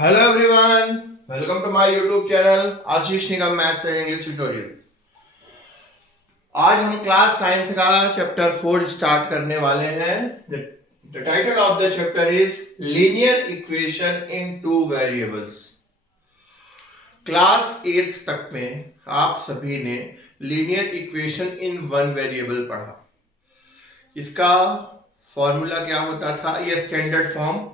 Hello everyone, welcome to my YouTube channel Ashish Nigam maths and English tutorial. आज हम class 9th का chapter 4 start करने वाले हैं। The title of the chapter is linear equation in two variables. Class 8th तक में आप सभी ने linear equation in one variable पढ़ा। इसका फॉर्मूला क्या होता था? ये standard form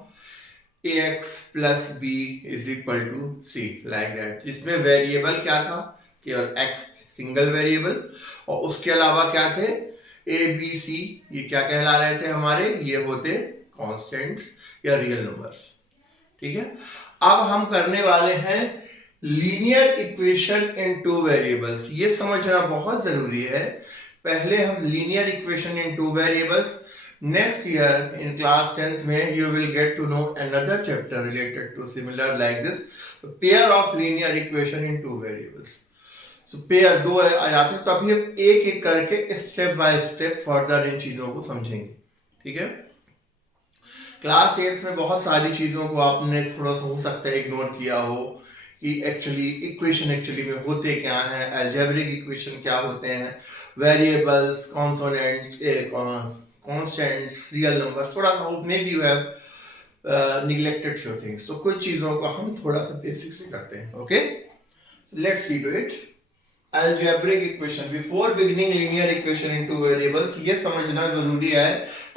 ax plus b is equal to c like that, जिसमें वेरिएबल क्या था? केवल x सिंगल वेरिएबल, और उसके अलावा क्या थे? a b c, ये क्या कहला रहे थे हमारे? ये होते कांस्टेंट्स या रियल नंबर्स। ठीक है, अब हम करने वाले हैं linear equation in two variables. ये समझना बहुत जरूरी है। पहले हम linear equation in two variables, next year in class 10th में you will get to know another chapter related to similar like this, pair of linear equation in two variables. So pair दो आ जाते हैं, तभी हम एक एक करके step by step further in चीजों को समझेंगे। ठीक है, क्लास 8th में बहुत सारी चीजों को आपने थोड़ा सा हो सकता है इग्नोर किया हो कि एक्चुअली इक्वेशन एक्चुअली में होते क्या हैं, अलजेब्रिक इक्वेशन क्या होते हैं, variables, consonants, constants, real numbers, थोड़ा सा maybe you have neglected few things, so कुछ चीजों को हम थोड़ा सा बेसिक से करते हैं। okay, so let's see to it. algebraic equation before beginning linear equation into variables, ये समझना जरूरी है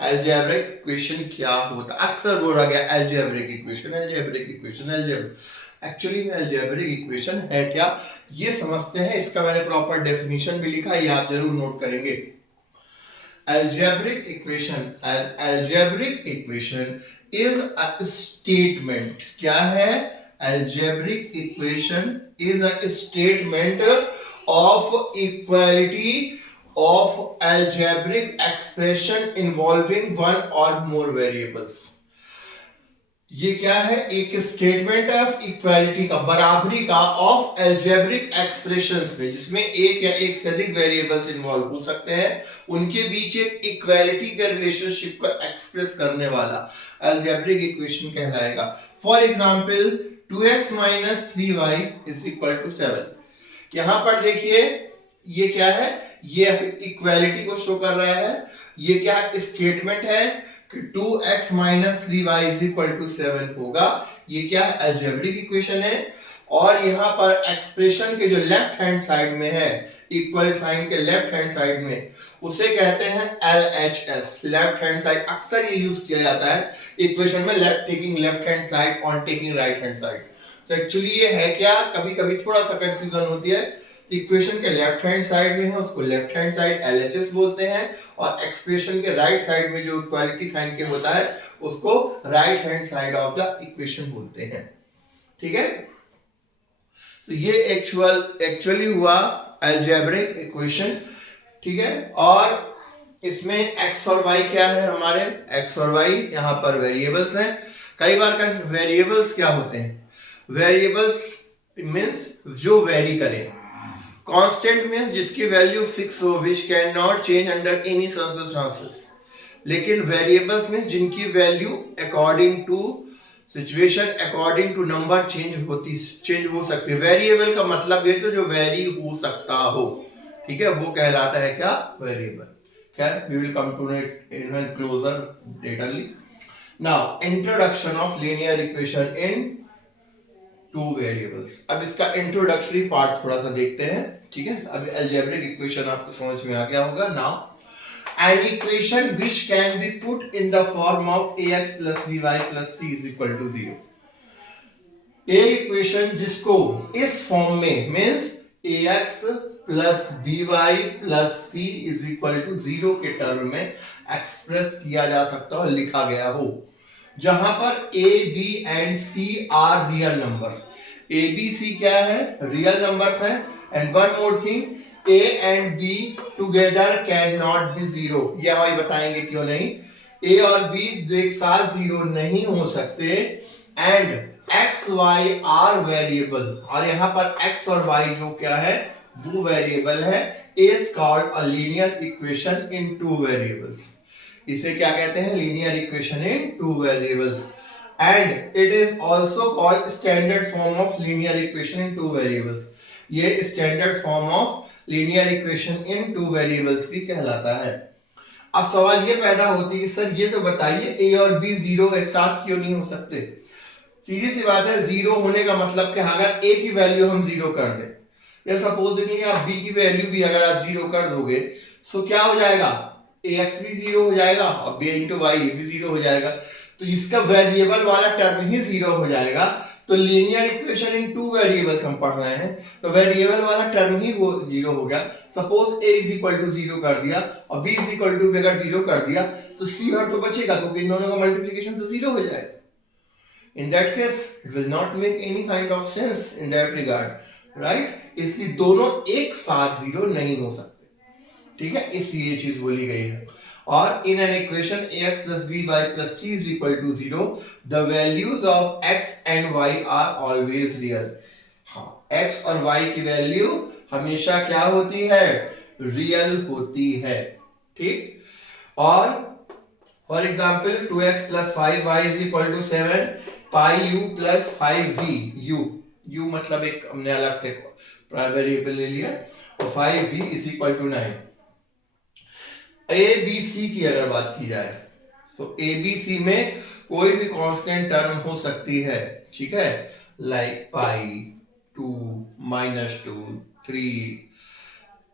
algebraic equation क्या होता है। अक्सर बोला गया algebraic equation, algebraic equation, actually में algebraic equation है क्या, ये समझते हैं। इसका मैंने प्रॉपर डेफिनेशन भी लिखा है, ये आप जरूर नोट करेंगे। Algebraic equation, an algebraic equation is a statement। क्या है? Algebraic equation is a statement of equality of algebraic expression involving one or more variables। ये क्या है? एक स्टेटमेंट ऑफ इक्वालिटी का, बराबरी का, ऑफ एल्जेब्रिक एक्सप्रेशंस में, जिसमें एक या एक से अधिक वेरिएबल्स इन्वॉल्व हो सकते हैं, उनके बीच एक इक्वालिटी के रिलेशनशिप को एक्सप्रेस करने वाला एल्जेब्रिक इक्वेशन कहलाएगा। For example 2x minus 3y is equal to 7। यहां पर देखिए ये क्या है? ये इक्वालिटी को शो कर रहा है। ये क्या स्टेटमेंट है कि 2x minus 3y is equal to 7 होगा। ये क्या है? अलजेब्रिक इक्वेशन है। और यहाँ पर एक्सप्रेशन के जो लेफ्ट हैंड साइड में है, इक्वल साइन के लेफ्ट हैंड साइड में, उसे कहते हैं LHS, लेफ्ट हैंड साइड। अक्सर ये यूज किया जाता है इक्वेशन में, taking left hand side on taking right hand side. तो एक्चुअली ये है क्या? कभी कभी थोड़ा सा कंफ्यूजन होती है। इक्वेशन के लेफ्ट हैंड साइड में है, उसको लेफ्ट हैंड साइड LHS बोलते हैं, और एक्सप्रेशन के राइट साइड में जो इक्वालिटी साइन के होता है, उसको right hand side of the equation बोलते हैं। ठीक है, तो ये एक्चुअली हुआ अलजेब्रिक इक्वेशन। ठीक है, और इसमें x और y क्या है? हमारे x और y यहाँ पर वेरिएबल्स हैं। कई बार वेरिएबल्स क्या होते हैं? वेरिएबल्स मीन्स जो वेरी करें। कांस्टेंट मींस जिसकी वैल्यू फिक्स हो, which can not change under any circumstances. लेकिन वेरिएबल्स मींस जिनकी value according to situation, according to number change हो सकती है। वेरिएबल का मतलब ये तो जो वेरी हो सकता हो, ठीक है, वो कहलाता है क्या? वेरिएबल। खैर, we will come to it in closure laterally. Now introduction of linear equation in two variables. अब इसका इंट्रोडक्टरी पार्ट थोड़ा सा देखते हैं। ठीक है, अभी अलजेब्रिक इक्वेशन आपको समझ में आ गया होगा। Now an equation which can be put in the form of ax plus by plus c is equal to 0। एक इक्वेशन जिसको इस फॉर्म में means ax plus by plus c is equal to 0 के टर्म में express किया जा सकता हो, लिखा गया हो, जहां पर a, b and c are real numbers. a, b, c क्या है? रियल नंबर्स हैं। And one more thing, a and b together cannot be zero। ये हमारी बताएंगे क्यों नहीं। a और b एक साथ जीरो नहीं हो सकते। And x, y are variable, और यहाँ पर x और y जो क्या है? दो वेरिएबल है। is called a linear equation in two variables। इसे क्या कहते हैं? Linear equation in two variables. And it is also called standard form of linear equation in two variables. ये standard form of linear equation in two variables भी कहलाता है। अब सवाल ये पैदा होती है सर ये तो बताइए ए और बी जीरो एक साथ क्यों नहीं हो सकते। सीधी सी बात है, जीरो होने का मतलब क्या, अगर ए की वैल्यू हम जीरो कर दें या सपोजिंगली आप बी की वैल्यू भी अगर आप जीरो कर दोगे तो क्या हो जाएगा, ए एक्स भी जीरो हो जाएगा और बी इंटू वाई ये भी जीरो हो जाएगा। तो इसका वेरिएबल वाला टर्म ही जीरो हो जाएगा। तो linear equation in two variables हम पढ़ रहे हैं तो वेरिएबल वाला टर्म ही वो जीरो हो गया। Suppose a is equal to zero कर दिया और b इज इक्वल टू अगर जीरो कर दिया तो c भर तो बचेगा क्योंकि इन दोनों का मल्टीप्लिकेशन तो जीरो हो जाएगा। In that case, it will not make any kind of sense in that regard, right? इसलिए दोनों एक साथ जीरो नहीं हो सकते, ठीक है, इसलिए ये चीज बोली गई है। और in an equation ax plus by plus c is equal to 0, the values of x and y are always real। हाँ, x और y की वैल्यू हमेशा क्या होती है, रियल होती है, ठीक। और for example 2x plus 5y is equal to 7 pi u plus 5v, u मतलब एक हमने अलग से वेरिएबल ले लिया और 5v is equal to 9। a b c की अगर बात की जाए तो a b c में कोई भी कांस्टेंट टर्म हो सकती है, ठीक है, लाइक पाई 2 -2 3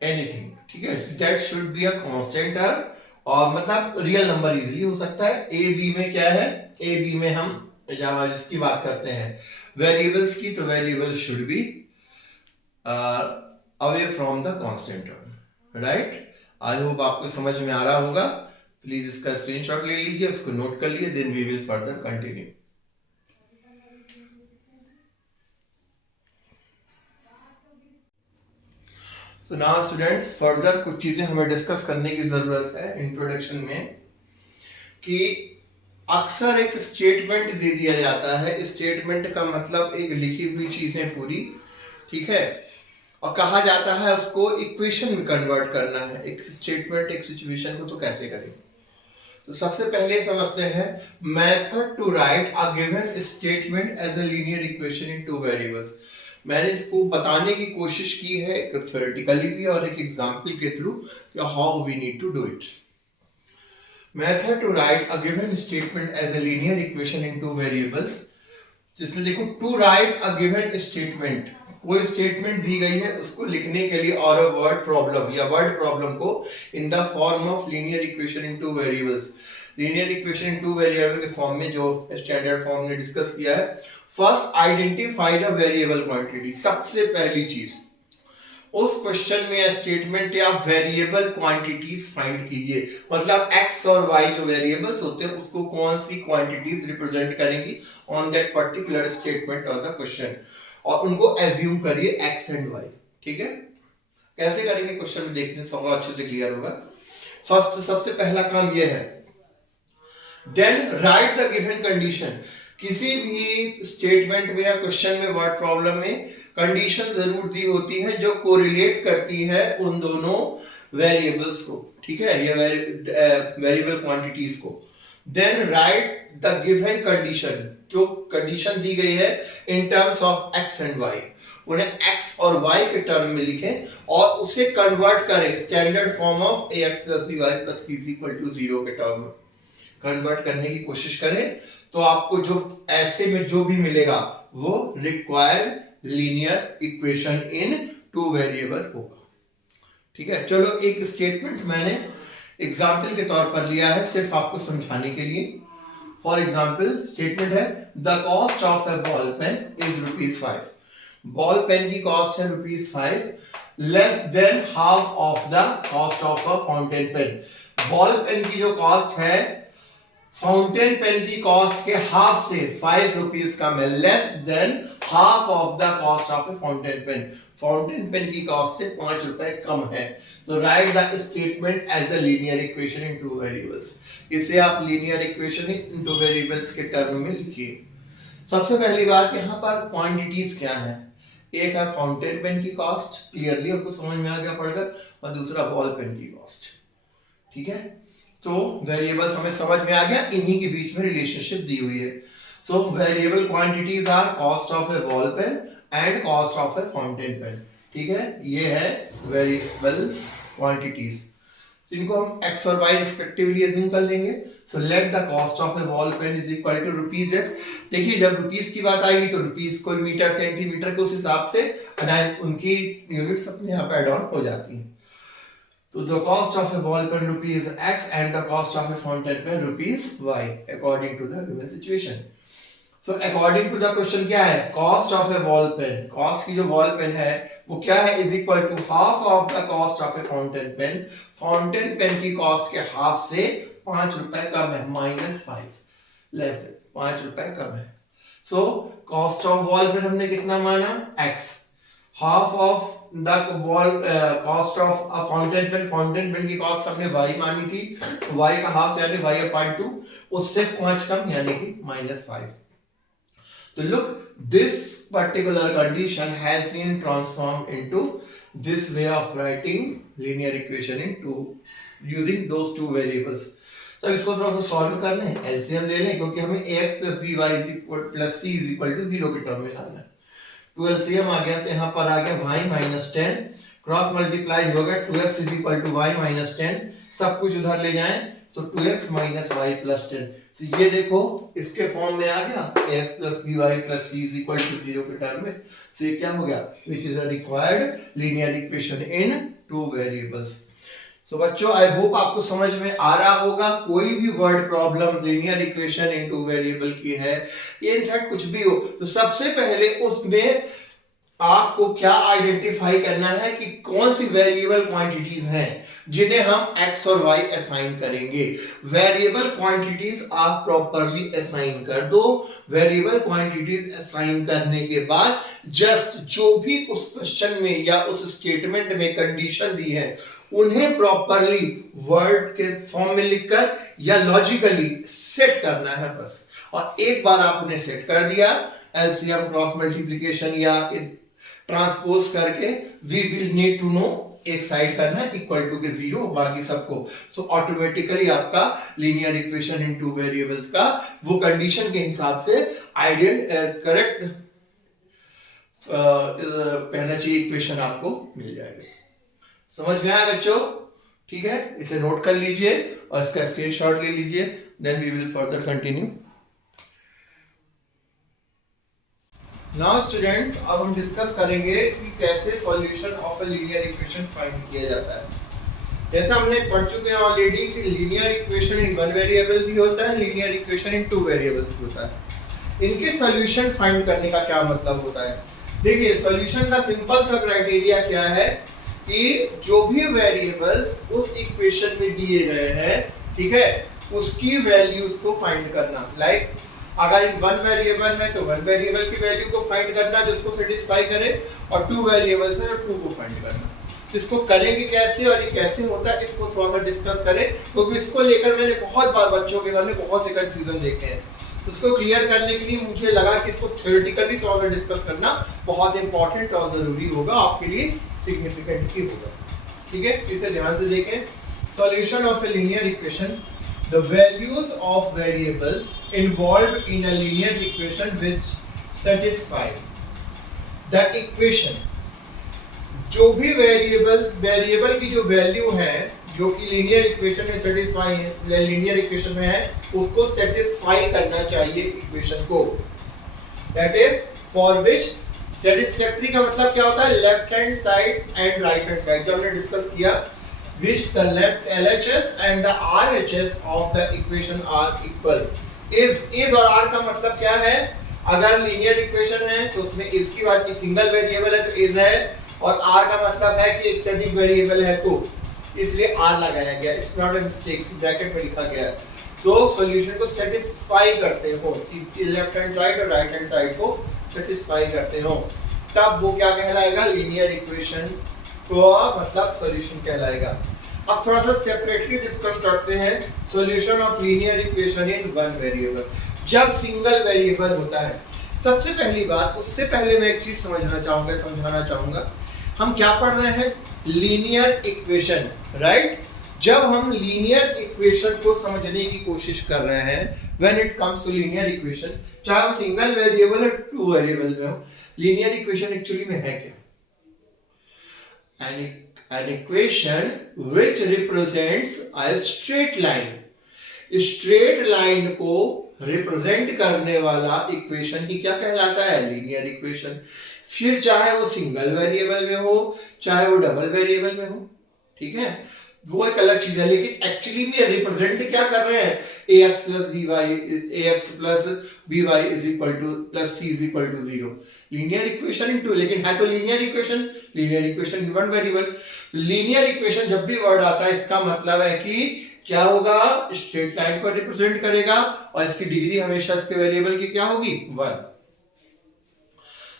एनीथिंग, ठीक है, that should be a constant term और मतलब रियल नंबर इजीली हो सकता है। ए बी में क्या है, ए बी में हम जब इसकी बात करते हैं वेरिएबल्स की तो variable should be away from the constant term, right. I hope आपको समझ में आ रहा होगा। प्लीज इसका स्क्रीनशॉट ले लीजिए, उसको नोट कर लीजिए, then we will further continue. So now students, further कुछ चीजें हमें डिस्कस करने की जरूरत है इंट्रोडक्शन में कि अक्सर एक स्टेटमेंट दे दिया जाता है, स्टेटमेंट का मतलब एक लिखी हुई चीज है पूरी, ठीक है, और कहा जाता है उसको इक्वेशन में कन्वर्ट करना है। एक स्टेटमेंट एक सिचुएशन को तो कैसे करेंगे, तो सबसे पहले समझते हैं method to write a given statement as a linear equation in two variables. मैंने इसको बताने की कोशिश की है एक थ्योरेटिकली भी और एक एग्जांपल के थ्रू कि how we need to do it. Method to write a given statement as a linear equation in two variables, जिसमें देखो to write a given statement, कोई स्टेटमेंट दी गई है उसको लिखने के लिए, और अ वर्ड प्रॉब्लम या वर्ड प्रॉब्लम को in the form of linear equation in two variables. Linear equation in two variable के फॉर्म में जो स्टैंडर्ड फॉर्म ने डिस्कस किया है, first identify the variable quantity. सबसे पहली चीज उस क्वेश्चन में या स्टेटमेंट या वेरिएबल क्वांटिटीज फाइंड कीजिए, मतलब x और y जो वेरिएबल्स होते हैं उसको कौन सी क्वांटिटीज रिप्रेजेंट करेंगी ऑन दैट पर्टिकुलर स्टेटमेंट और द क्वेश्चन, और उनको एज्यूम करिए x एंड y, ठीक है। कैसे करेंगे क्वेश्चन में देखते हैं, सवाल अच्छे से क्लियर होगा। फर्स्ट सबसे पहला काम यह है, then write the given condition. किसी भी स्टेटमेंट में या क्वेश्चन में वर्ड प्रॉब्लम में कंडीशन जरूर दी होती है जो कोरिलेट करती है उन दोनों वेरिएबल्स को, ठीक है, ये वेरिएबल क्वांटिटीज को। Then write the given condition, जो कंडीशन दी गई है in terms of x and y, उन्हें x और y के टर्म में लिखें और उसे कन्वर्ट करें standard form of ax plus by plus c is equal to 0 के टर्म में कन्वर्ट करने की कोशिश करें। तो आपको जो ऐसे में जो भी मिलेगा वो required linear equation in two variable होगा, ठीक है। चलो एक स्टेटमेंट मैंने एग्जाम्पल के तौर पर लिया है सिर्फ आपको समझाने के लिए। फॉर एग्जाम्पल स्टेटमेंट है the cost of a ball pen is ₹5। Ball pen की कॉस्ट है ₹5 less than half of the cost of a fountain pen. Ball pen की जो कॉस्ट है फाउंटेन पेन की कॉस्ट के हाफ से ₹5 कम है, less than half of the cost of a fountain pen. Fountain pen की कॉस्ट से ₹5 कम है। तो write the statement as a linear equation in two variables. इसे आप linear equation in two variables के टर्म में लिखिए। सबसे पहली बात यहाँ पर क्वांटिटीज क्या है, एक है फाउंटेन पेन की कॉस्ट, क्लियरली आपको समझ में आ गया पढ़कर, और दूसरा बॉल पेन की कॉस्ट, ठीक है। तो वेरिएबल्स हमें समझ में आ गया, इन्हीं के बीच में रिलेशनशिप दी हुई है। So variable quantities are cost of a ball pen and cost of a fountain pen. ठीक है, ये है variable quantities. तो इनको हम x और y रिस्पेक्टिवली अज्यूम कर लेंगे. So let the cost of a ball pen is equal to ₹x. देखिए जब रुपीस की बात आएगी तो रुपीस को मीटर सेंटीमीटर के उस हिसाब से उनकी यूनिट्स अपने यहाँ पे एड ऑन हो जाती हैं. तो the cost of a ball pen ₹x and the cost of a fountain pen ₹y according to the given situation. So according to the question क्या है, cost of a ball pen, cost की जो ball pen है वो क्या है, is equal to half of the cost of a fountain pen. Fountain pen की cost के हाफ से ₹5 कम है, -5 लेस, ₹5 कम है. So cost of ball pen हमने कितना माना, x. Half of the cost of a fountain pen, fountain pen की कॉस्ट हमने y मानी थी, y का हाफ यानी y/2, उससे 5 कम यानी कि -5. So look, this particular condition has been transformed into this way of writing linear equation into using those two variables. तो इसको थोड़ा सा सॉल्व कर लें, एलसीएम ले लें, क्योंकि हमें ax plus by plus c is equal to 0 के टर्म में लाना है. 2 एलसीएम आ गया तो यहाँ पर आ गया y minus 10, क्रॉस मल्टीप्लाई हो गया 2x is equal to y minus 10, सब कुछ उधर ले जाएं, so 2x minus y plus 10. तो ये देखो इसके फॉर्म में आ गया ax plus by plus c is equal to 0 के टर्म में. तो ये क्या हो गया, which is a required linear equation in two variables. So बच्चों आई होप आपको समझ में आ रहा होगा. कोई भी word problem linear equation in two variable की है, ये इनफैक्ट कुछ भी हो, तो सबसे पहले उसमें आपको क्या आइडेंटिफाई करना है कि कौन सी वेरिएबल क्वांटिटीज हैं जिन्हें हम x और y असाइन करेंगे. वेरिएबल क्वांटिटीज आप प्रॉपरली असाइन कर दो. वेरिएबल क्वांटिटीज असाइन करने के बाद जस्ट जो भी उस क्वेश्चन में या उस स्टेटमेंट में कंडीशन दी है उन्हें प्रॉपरली वर्ड के फॉर्म में लिखकर या लॉजिकली सेट करना है बस. और एक बार आप उन्हें सेट कर दिया, एलसीएम क्रॉस मल्टीप्लिकेशन या ट्रांसपोज करके, we will need to know एक साइड करना है इक्वल टू के 0, बाकी सबको. सो ऑटोमेटिकली आपका linear equation in two variables का वो कंडीशन के हिसाब से आइडियल करेक्ट कहना चाहिए इक्वेशन आपको मिल जाएगा. समझ में आया बच्चों? ठीक है, इसे नोट कर लीजिए और इसका स्क्रीनशॉट ले लीजिए, then we will further continue. Now students, अब हम डिस्कस करेंगे कि कैसे solution of a linear equation find किया जाता है. जैसा हमने पढ़ चुके हैं ऑलरेडी कि linear equation in one variable भी होता है, linear equation in two variables भी होता है. इनके सॉल्यूशन फाइंड करने का क्या मतलब होता है? देखिए सॉल्यूशन का सिंपल सा क्राइटेरिया क्या है कि जो भी वेरिएबल्स उस इक्वेशन में दिए गए हैं, ठीक है, उसकी वैल्यूज को फाइंड करना. लाइक अगर इन वन वेरिएबल है तो वन वेरिएबल की वैल्यू को फाइंड करना जिसको सेटिस्फाई करे, और टू वेरिएबल्स है तो टू को फाइंड करना. इसको करेंगे कैसे और ये कैसे होता है इसको थोड़ा सा डिस्कस करें, क्योंकि इसको लेकर मैंने बहुत बार बच्चों के मन में बहुत से कंफ्यूजन देखे हैं. तो इसको क्लियर करने के लिए मुझे लगा कि इसको थ्योरेटिकली थोड़ा सा डिस्कस करना बहुत इंपॉर्टेंट और जरूरी होगा, आपके लिए सिग्निफिकेंट भी होगा. ठीक है, इसे ध्यान से देखें. Solution of a linear equation, the values of variables involved in a linear equation which satisfy the equation. जो भी वेरिएबल की जो वैल्यू है जो कि लीनियर इक्वेशन में सेटिस्फाई है, लीनियर इक्वेशन में है, उसको सेटिस्फाई करना चाहिए इक्वेशन को. That is for which satisfactory का मतलब क्या होता है, left hand side and right hand side, जो हमने डिस्कस किया, which the left LHS and the RHS of the equation are equal. is और R का मतलब क्या है? अगर लीनियर इक्वेशन है तो उसमें is की बात की सिंगल वेरिएबल है तो is है, और R का मतलब है कि एक से अधिक वेरिएबल है तो इसलिए R लगाया गया. It's not a mistake, bracket में लिखा गया है. तो सॉल्यूशन को सेटिस्फाई करते हो, लेफ्ट हैंड साइड और राइट हैंड साइड को सेटिस्फाई करते हो, तब वो क्या कहलाएगा, लीनियर इक्वेशन तो मतलब सॉल्यूशन कहलाएगा. अब थोड़ा सा सेपरेटली डिस्कस करते हैं solution of linear equation in one variable. जब सिंगल वेरिएबल होता है, सबसे पहली बात, उससे पहले मैं एक चीज समझाना चाहूंगा. हम क्या पढ़ रहे हैं, लीनियर इक्वेशन, राइट. जब हम लीनियर इक्वेशन को समझने की कोशिश कर रहे हैं, when it comes to linear equation, चाहे वो सिंगल वेरिएबल या टू वेरिएबल में हो, लीनियर इक्वेशन एक्चुअली में है क्या? An equation which represents a straight line. Straight line को रिप्रेजेंट करने वाला इक्वेशन ही क्या कहलाता है? Linear equation. फिर चाहे वो सिंगल वेरिएबल में हो, चाहे वो डबल वेरिएबल में हो, ठीक है, वो एक अलग चीज है, लेकिन एक्चुअली में रिप्रेजेंट क्या कर रहे हैं? ax plus by, ax plus by is equal to plus c is equal to 0. Linear equation in two, लेकिन है तो linear equation, linear equation in one variable. Linear equation जब भी वर्ड आता है, इसका मतलब है कि क्या होगा? स्ट्रेट लाइन को रिप्रेजेंट करेगा और इसकी डिग्री हमेशा इसके वेरिएबल की क्या होगी? 1.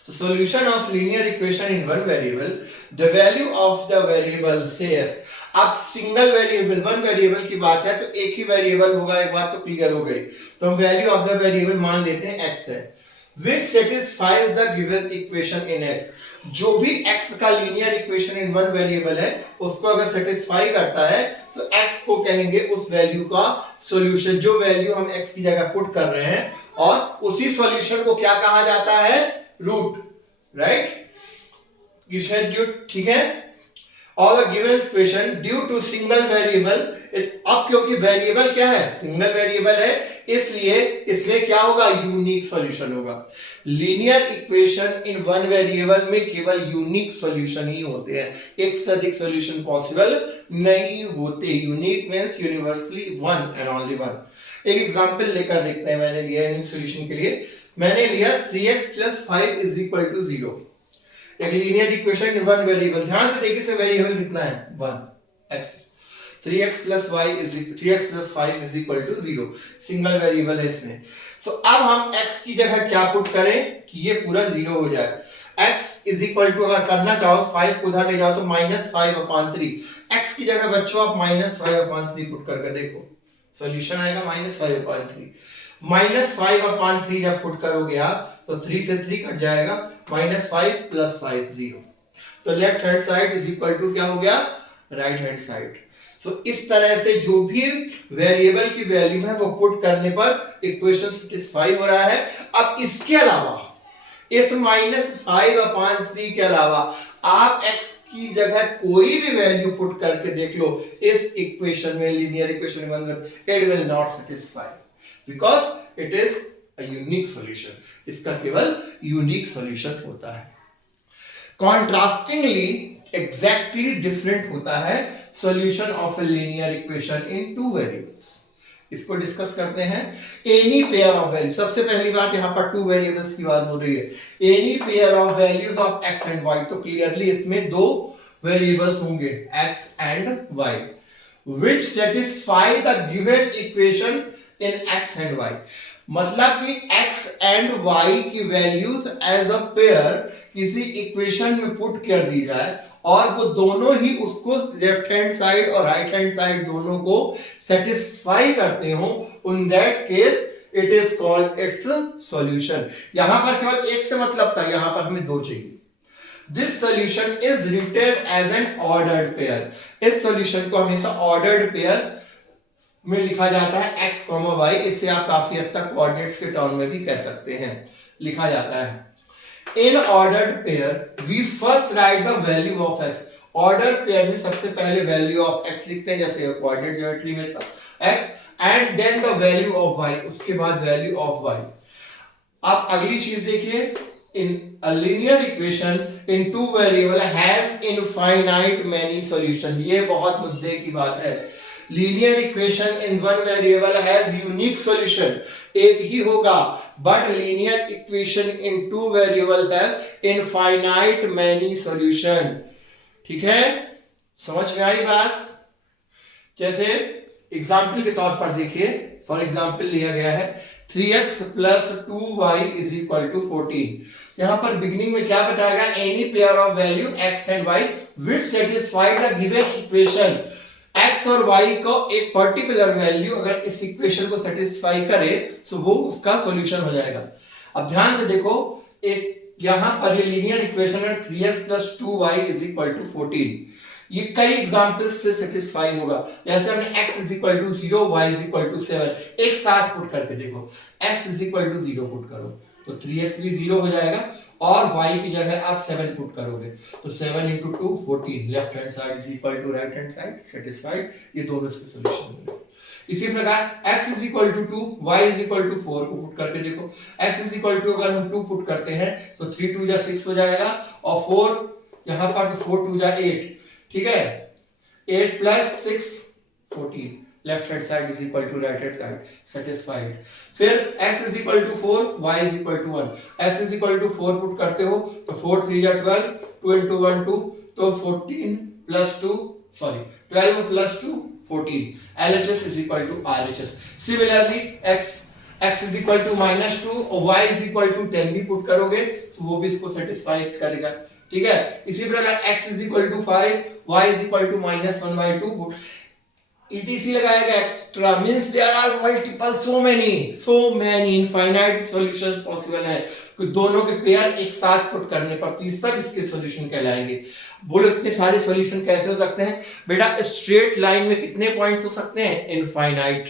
So solution of linear equation in one variable, the value of the variable say s. अब सिंगल वेरिएबल, वन वेरिएबल की बात है तो एक ही वेरिएबल होगा, एक बात तो क्लियर हो गई। तो हम वैल्यू ऑफ द वेरिएबल मान लेते हैं x है, which satisfies the given equation in x. जो भी x का linear equation in one variable है, उसको अगर सेटिस्फाई करता है तो x को कहेंगे उस वैल्यू का सॉल्यूशन, जो वैल्यू हम x की जगह पुट कर रहे हैं, और उसी सॉल्यूशन को क्या कहा जाता है? रूट, राइट, ठीक है। और given equation due to single variable, अब क्योंकि वेरिएबल क्या है? सिंगल वेरिएबल है, इसलिए इसमें क्या होगा? यूनिक सॉल्यूशन होगा। Linear equation in one variable में केवल यूनिक सॉल्यूशन ही होते हैं, एक से अधिक सॉल्यूशन पॉसिबल नहीं होते। Unique means universally one and only one. एक एग्जांपल लेकर देखते हैं, मैंने लिया यूनिक सॉल्यूशन के लिए, मैंने लिया 3x + 5 = 0। एक linear equation in one variable, ध्यान से देखिए, इसमें वेरिएबल कितना है? 1 x। 3x + 5 = 0, सिंगल वेरिएबल है इसमें। तो अब हम x की जगह क्या पुट करें कि ये पूरा 0 हो जाए? x = अगर करना चाहो 5 को उधर ले जाओ तो -5/3। x की जगह बच्चों आप -5/3 पुट करके देखो, सॉल्यूशन आएगा -5/3। -5/3 जब पुट करोगे आप तो 3 से 3 कट जाएगा, -5 + 5 0। तो left hand side is equal to क्या हो गया? Right hand side. तो इस तरह से जो भी वेरिएबल की वैल्यू है वो पुट करने पर इक्वेशन सेटिस्फाई हो रहा है। अब इसके अलावा, इस -5/3 के अलावा आप x की जगह कोई भी वैल्यू पुट करके देख लो इस इक्वेशन में, लीनियर इक्वेशन वन में, it will not satisfy because it is a unique solution. इसका केवल यूनिक सॉल्यूशन होता है। कॉन्ट्रास्टिंगली एग्जैक्टली डिफरेंट होता है solution of a linear equation in two variables. इसको डिस्कस करते हैं। एनी पेयर ऑफ वैल्यू, सबसे पहली बात यहां पर टू वेरिएबल्स की बात हो रही है। Any pair of values of x and y, तो क्लियरली इसमें दो वेरिएबल्स होंगे x and y, which satisfy the given equation in x and y। मतलब कि x एंड y की वैल्यूज एज अ पेयर किसी इक्वेशन में पुट कर दी जाए और वो दोनों ही उसको लेफ्ट हैंड साइड और राइट हैंड साइड दोनों को सेटिस्फाई करते हो, in that case it is called its solution. यहां पर केवल एक से मतलब था, यहां पर हमें दो चाहिए। This solution is written as an ordered pair. इस सॉल्यूशन को हमेशा ऑर्डर्ड पेयर में लिखा जाता है x, y। इसे आप काफी हद तक कोऑर्डिनेट्स के टर्म में भी कह सकते हैं, लिखा जाता है। In ordered pair, we first write the value of x। Ordered pair में सबसे पहले value of x लिखते हैं, जैसे coordinate geometry में था x, and then the value of y, उसके बाद value of y। अब अगली चीज देखिए, in a linear equation in two variable has infinite many solution। ये बहुत मुद्दे की बात है। Linear equation in one variable has unique solution, एक ही होगा, but linear equation in two variable have infinite many solution. ठीक है, समझ में आई बात? जैसे एग्जाम्पल के तौर पर देखिए, फॉर एग्जाम्पल लिया गया है 3x + 2y = 14। यहां पर बिगिनिंग में क्या बताया गया? Any pair of value x and y which satisfy the given equation. x और y को एक पर्टिकुलर वैल्यू अगर इस इक्वेशन को सेटिस्फाई करे तो वो उसका सॉल्यूशन हो जाएगा। अब ध्यान से देखो, एक यहां पर ये लीनियर इक्वेशन है 3x + 2y = 14। ये कई एग्जांपल्स से सेटिस्फाई होगा। जैसे हमने x is equal to 0, y is equal to 7 एक साथ पुट करके देखो, x is equal to 0 put करो तो 3x भी 0 हो जाएगा और y की जगह आप 7 पुट करोगे तो 7 into 2 14, left hand side is equal to right hand side, satisfied. ये दोनों इसके सॉल्यूशन होंगे। इसी प्रकार x is equal to 2, y is equal to 4 को पुट करके देखो, x इज इक्वल टू अगर हम 2 पुट करते हैं तो 3 2 जा 6 हो जाएगा और 4 यहां पर तो 4 2 जा 8, ठीक है, 8 plus 6 14, left hand side is equal to right hand side, satisfied. फिर x is equal to 4, y is equal to 1, x is equal to 4 put करते हो तो 4 3 जा 12, 2 into 1 2, तो 14 plus 2 sorry 12 plus 2 14, LHS is equal to RHS. Similarly, x is equal to -2 और y is equal to 10 भी put करोगे तो वो भी इसको सेटिस्फाई करेगा, ठीक है। इसी प्रकार x is equal to 5, y is equal to -1/2 etc लगाएगा extra, means there are multiple so many infinite solutions possible है कि दोनों के पेयर एक साथ पुट करने पर तो ये सब इसके सॉल्यूशन कहलाएंगे। बोलो इतने सारे सॉल्यूशन कैसे हो सकते हैं बेटा? स्ट्रेट लाइन में कितने पॉइंट्स हो सकते हैं? Infinite.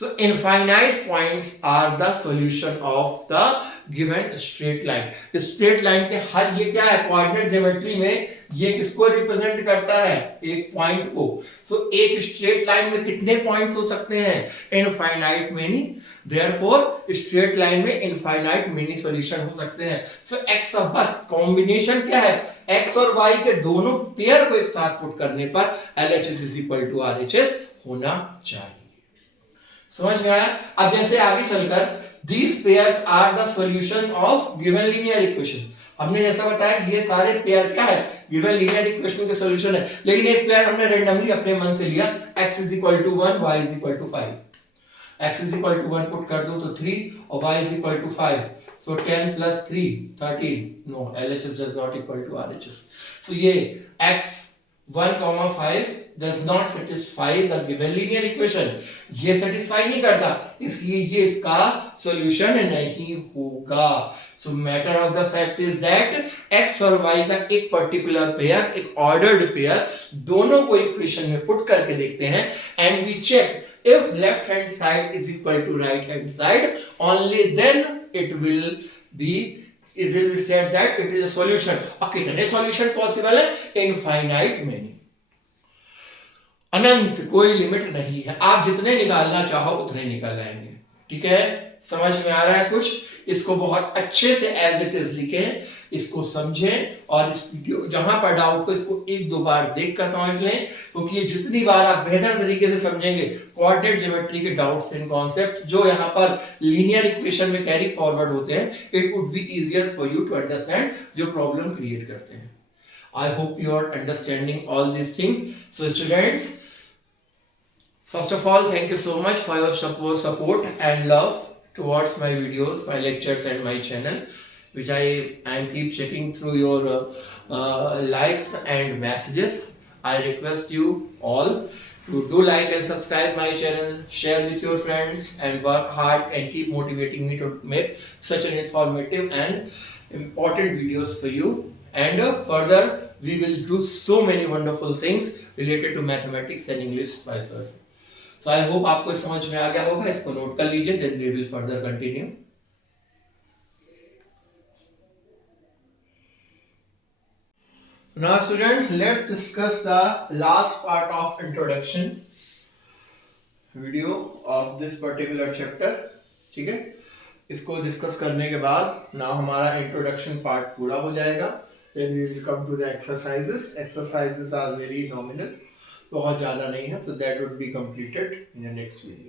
So infinite points are the solution of the given straight line. Straight line के हर, ये क्या है, कोऑर्डिनेट ज्योमेट्री में ये किसको रिप्रेजेंट करता है? एक पॉइंट को। सो एक स्ट्रेट लाइन में कितने पॉइंट्स हो सकते हैं? Infinite many. Therefore straight line में इनफाइनाइट मेनी सॉल्यूशन हो सकते हैं। सो एक्स, बस कॉम्बिनेशन क्या है? एक्स और वाई के दोनों पेयर को एक साथ पुट करने पर LHS is equal to RHS होना चाहिए। समझ में आया? अब जैसे आगे चलकर these pairs are the solution of given linear equation, हमने जैसा बताया ये सारे पेयर क्या है? गिवन लीनियर इक्वेशन के सॉल्यूशन है, लेकिन एक पेयर हमने रैंडमली अपने मन से लिया, x is equal to 1, y is equal to 5, x is equal to 1 put कर दो तो 3 और y is equal to 5, so 10 plus 3 13, no, LHS does not equal to RHS। so ये x 1,5 does not satisfy the given linear equation, ये satisfy नहीं करता, इसलिए ये इसका solution नहीं होगा। So matter of the fact is that x और y का एक particular pair, एक ordered pair, दोनों को equation में put करके देखते हैं and we check if left hand side is equal to right hand side, only then it will be said that it is a solution। और कितने solution possible है? Infinite many, अनंत, कोई लिमिट नहीं है, आप जितने निकालना चाहो उतने निकाल आएंगे, ठीक है। समझ में आ रहा है कुछ? इसको बहुत अच्छे से एज इट इज लिखें, इसको समझें और इस वीडियो जहां पर डाउट हो इसको एक दो बार देखकर समझ लें, क्योंकि ये जितनी बार आप बेहतर तरीके से समझेंगे कोऑर्डिनेट ज्योमेट्री के डाउट्स एंड कॉन्सेप्ट्स जो यहाँ पर लीनियर इक्वेशन में कैरी फॉरवर्ड होते हैं, it would be easier for you to understand जो प्रॉब्लम क्रिएट करते हैं। I hope you are understanding all this thing. So students, first of all, thank you so much for your support and love towards my videos, my lectures and my channel, which I am keep checking through your likes and messages. I request you all to do like and subscribe my channel, share with your friends and work hard and keep motivating me to make such an informative and important videos for you. And further, we will do so many wonderful things related to mathematics and English vice versa. So I hope आपको समझ में आ गया होगा, इसको note कर लीजिए, then we will further continue. Now students, let's discuss the last part of introduction video of this particular chapter, ठीक है। इसको डिस्कस करने के बाद ना हमारा इंट्रोडक्शन पार्ट पूरा हो जाएगा, then we will come to the exercises. Exercises are very nominal, बहुत ज्यादा नहीं है, so that would be completed in the next video।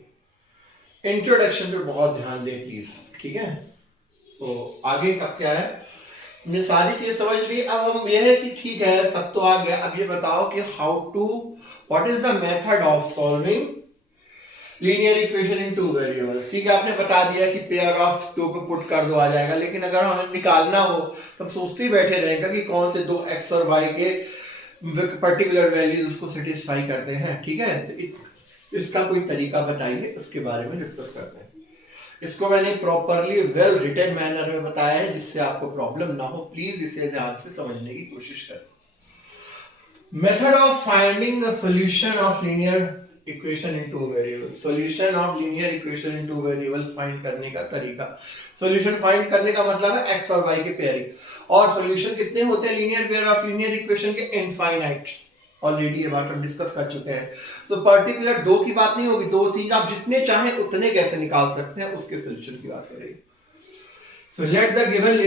Introduction पे बहुत ध्यान दें प्लीज, ठीक है। so, आगे अब क्या है, हमने सारी चीज समझ ली, अब हम यह है कि ठीक है सब तो आ गया, अब ये बताओ कि how to, what is the method of solving linear equation in two variables. ठीक है, आपने बता दिया कि पेयर ऑफ दो पे पुट कर दो आ जाएगा, लेकिन अगर हमें निकालना हो तो हम सोचते ही बैठे रहेंगे कि कौन से दो एक्स और वाई के पर्टिकुलर वैल्यूज उसको सेटिस्फाई करते हैं, ठीक है। तो इसका कोई तरीका बताइए, उसके बारे में डिस्कस करते हैं। इसको मैंने प्रॉपरली वेल रिटन मैनर में बताया है जिससे आपको प्रॉब्लम ना हो, प्लीज इसे ध्यान से समझने की कोशिश करें। Method of finding the solution of linear equation in two variable, solution of linear equation in two variable find करने का तरीका। सॉल्यूशन फाइंड करने का मतलब है एक्स और वाई के पेयरिंग, और सॉल्यूशन कितने होते हैं linear pair of linear equation के? इनफाइनाइट। ऑलरेडी ये बात हम डिस्कस कर चुके हैं। तो पर्टिकुलर दो की बात नहीं होगी, दो तीन, आप जितने चाहें उतने कैसे निकाल सकते हैं उसके सॉल्यूशन की बात करेंगे। सो लेट द गिवन,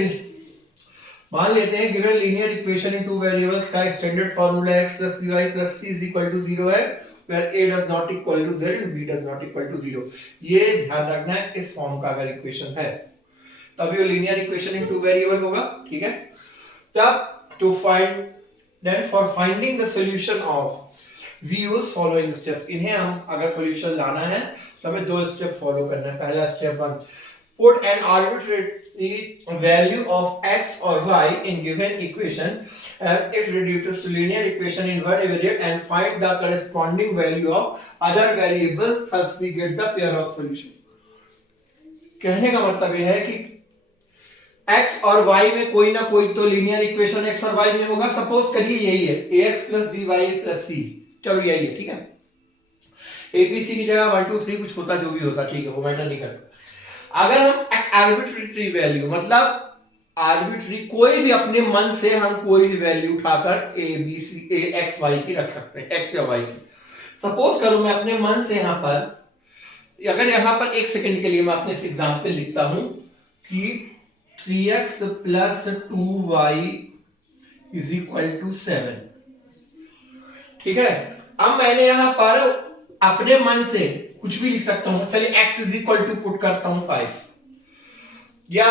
मान लेते हैं given linear equation in two variables का standard formula x plus by plus c is equal to 0 है, where a does not equal to z and b does not equal to 0। ये ध्यान रखना है, इस फॉर्म का अगर इक्वेशन है तभी वो linear equation in two variable होगा, ठीक है। तब to find, then for finding the solution of we use following steps. इन्हें हम अगर सॉल्यूशन लाना है तो हमें दो स्टेप फॉलो करना है। पहला step 1, put an arbitrary value of x or y in given equation and it reduces to linear equation in one variable and find the corresponding value of other variables, thus we get the pair of solution। कहने का मतलब यह है कि x और y में कोई ना कोई तो लीनियर इक्वेशन x और y में होगा। सपोज करिए यही है ax plus by plus c, चलो यही है, ठीक है। abc की जगह 1 2 3 कुछ होता, जो भी होता, ठीक है, वो मैटर नहीं करता। अगर हम आर्बिट्रेरी वैल्यू, मतलब आर्बिट्रेरी कोई भी अपने मन से हम कोई भी वैल्यू उठाकर a b c a x y की रख सकते हैं, x या y की। सपोज करो मैं अपने मन से यहां पर, अगर यहां पर एक सेकंड के लिए मैं अपने से एग्जांपल लिखता हूं कि 3x plus 2y is equal to 7, ठीक है। अब मैंने यहां पर अपने मन से कुछ भी लिख सकता हूं। चलिए x is equal to put करता हूं 5, या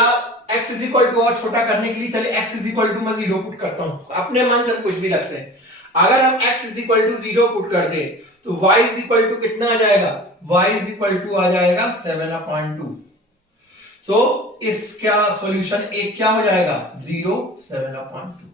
x is equal to और छोटा करने के लिए चलिए x is equal to मैं 0 पुट करता हूं। अपने मन से हम कुछ भी लगते हैं। अगर हम x is equal to 0 put कर दें तो y is equal to कितना आ जाएगा? y is equal to आ जाएगा 7/2। सो इसका सॉल्यूशन एक क्या हो जाएगा? 0 7/2।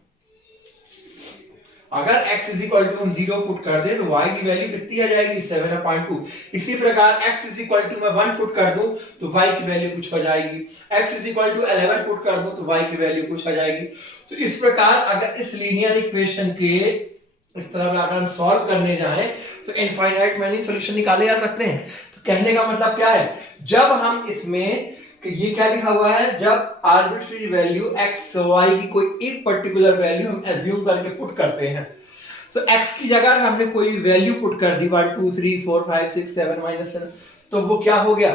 अगर x is equal to हम 0 पुट कर दें तो y की वैल्यू कितनी आ जाएगी? 7/2। इसी प्रकार x is equal to मैं 1 पुट कर दूं तो y की वैल्यू कुछ हो जाएगी। x is equal to 11 put कर दूं तो y की वैल्यू कुछ हो जाएगी। तो इस प्रकार अगर इस लीनियर इक्वेशन के इस तरह अगर हम सॉल्व करने जाएं तो इनफाइनाइट मैनी सॉल्यूशन निकाले जा सकते हैं। तो कहने का मतलब क्या है, जब हम इसमें, ये क्या लिखा हुआ है, जब आर्बिट्रेरी वैल्यू x y की कोई एक पर्टिकुलर वैल्यू हम एज्यूम करके पुट करते हैं, सो x की जगह हमने कोई वैल्यू पुट कर दी 1 2 3 4 5 6 7 -7, तो वो क्या हो गया?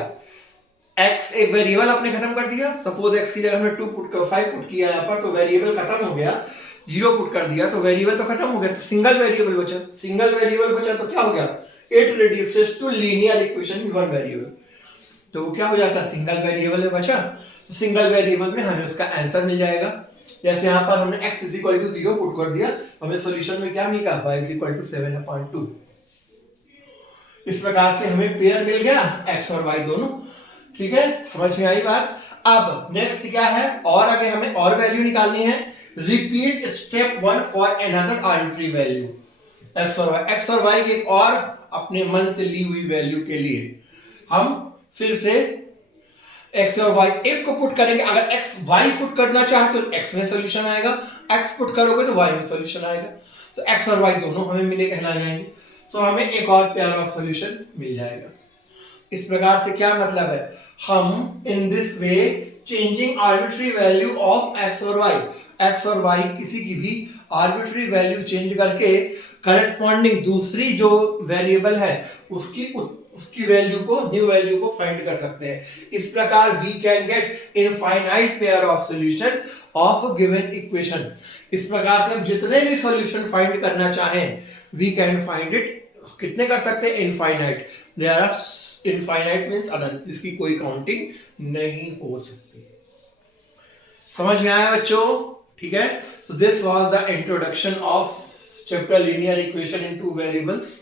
x एक वेरिएबल आपने खत्म कर दिया। सपोज x की जगह हमने 2 पुट कर 5 पुट किया यहाँ पर, तो वेरिएबल खत्म हो गया। 0 पुट कर दिया तो वेरिएबल तो खत्म हो गया, तो सिंगल वेरिएबल बचा। सिंगल वेरिएबल बचा तो क्या हो गया? It reduces to linear equation in one variable. तो वो क्या हो जाता है? सिंगल वेरिएबल में बचा, तो सिंगल वेरिएबल में हमें उसका आंसर मिल जाएगा। जैसे यहाँ पर हमने x is equal to 0 put कर दिया, हमें सॉल्यूशन में क्या मिला? y is equal to 7/2। इस प्रकार से हमें पेयर मिल गया x और y दोनों, ठीक है। समझ में आई बात? अब नेक्स्ट क्या है, और आगे हमें और वैल्यू निकालनी है। Repeat step 1 for another arbitrary value x और y की एक और अपने मन से ली हुई वैल्यू के लिए हम फिर से x और y एक को पुट करेंगे। अगर x y पुट करना चाहे तो x में सॉल्यूशन आएगा, x पुट करोगे तो y में सॉल्यूशन आएगा। तो x और y दोनों हमें मिले कहला जाएंगे। सो हमें एक और पेयर ऑफ सॉल्यूशन मिल जाएगा। इस प्रकार से क्या मतलब है, हम in this way changing arbitrary value of x और y किसी की भी आर्बिट्रेरी वैल्यू चेंज करके करस्पॉन्डिंग दूसरी जो वेरिएबल है उसकी वैल्यू को, न्यू वैल्यू को फाइंड कर सकते हैं। इस प्रकार we can get infinite pair of solution of given equation. इस प्रकार से हम जितने भी सॉल्यूशन फाइंड करना चाहें वी कैन फाइंड इट। कितने कर सकते हैं? Infinite. There are infinite means अनंत, इसकी कोई काउंटिंग नहीं हो सकती। समझ में आया बच्चों? ठीक है। So this was the introduction of chapter linear equation in two variables.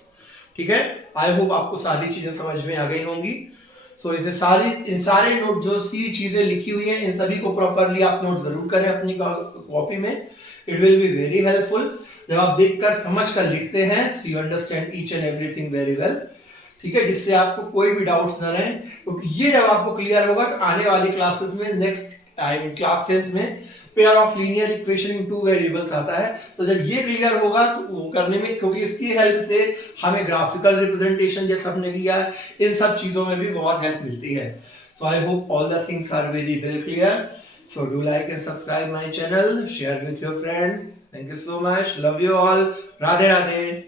ठीक है, आई होप आपको सारी चीजें समझ में आ गई होंगी। सो इसे इन सारे नोट जो सी चीजें लिखी हुई हैं इन सभी को प्रॉपरली आप नोट जरूर करें अपनी कॉपी में। It will be very helpful. जब आप देखकर समझकर लिखते हैं so you understand each and everything very well. ठीक है, जिससे आपको कोई भी डाउट्स ना रहे, क्योंकि ये जब आपको क्लियर होगा तो आने वाली क्लासेस में नेक्स्ट क्लास 10th में pair of linear equation in 2 variables आता है। तो जब ये क्लियर होगा तो वो करने में, क्योंकि इसकी हेल्प से हमें ग्राफिकल रिप्रेजेंटेशन जैसा हमने लिया है, इन सब चीजों में भी बहुत हेल्प मिलती है। So I hope all the things are very well clear. So do like and subscribe my channel, share with your friend. Thank you so much, love you all, Radhe Radhe.